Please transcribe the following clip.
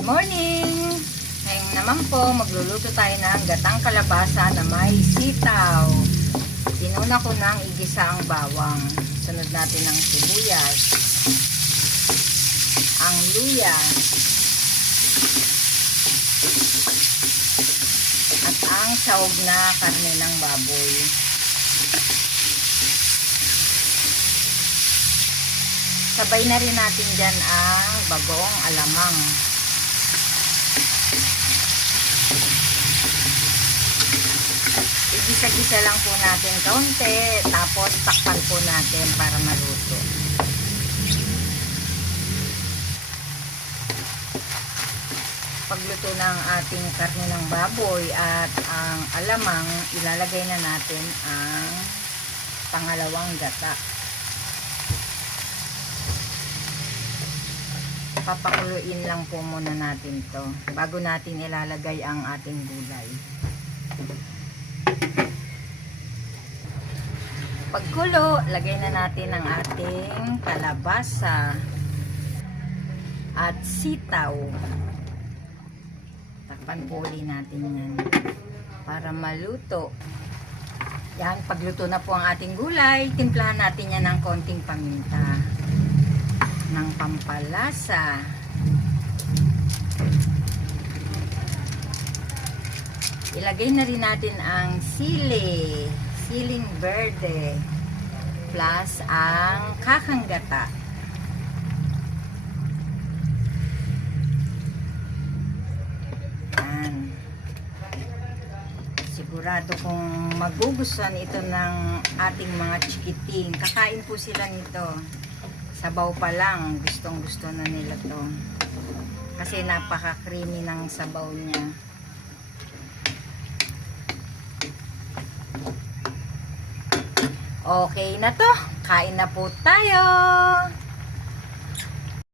Morning! Ngayon naman po, magluluto tayo ng gatang kalabasa na may sitaw. Tinuna ko ng igisa ang bawang. Sunod natin ang sibuyas, ang luya, at ang sahog na karne ng baboy. Sabay na rin natin dyan ang bagoong alamang. Igisa-gisa lang po natin kaunti, tapos takpan po natin para maluto. Pagluto ng ating karne ng baboy at ang alamang, ilalagay na natin ang pangalawang gata. Papakuluin lang po muna natin to bago natin ilalagay ang ating gulay. Pagkulo, lagay na natin ang ating kalabasa at sitaw. Takpan po uli natin yan para maluto. Yan, pagluto na po ang ating gulay, timplahan natin yan ng konting paminta, ng pampalasa, ilagay na rin natin ang siling verde plus ang kakang gata. Yan. Sigurado kung magugustuhan ito ng ating mga chikiting, kakain po sila nito. Sabaw pa lang, gustong gusto na nila to. Kasi napaka-creamy ng sabaw niya. Okay na to. Kain na po tayo.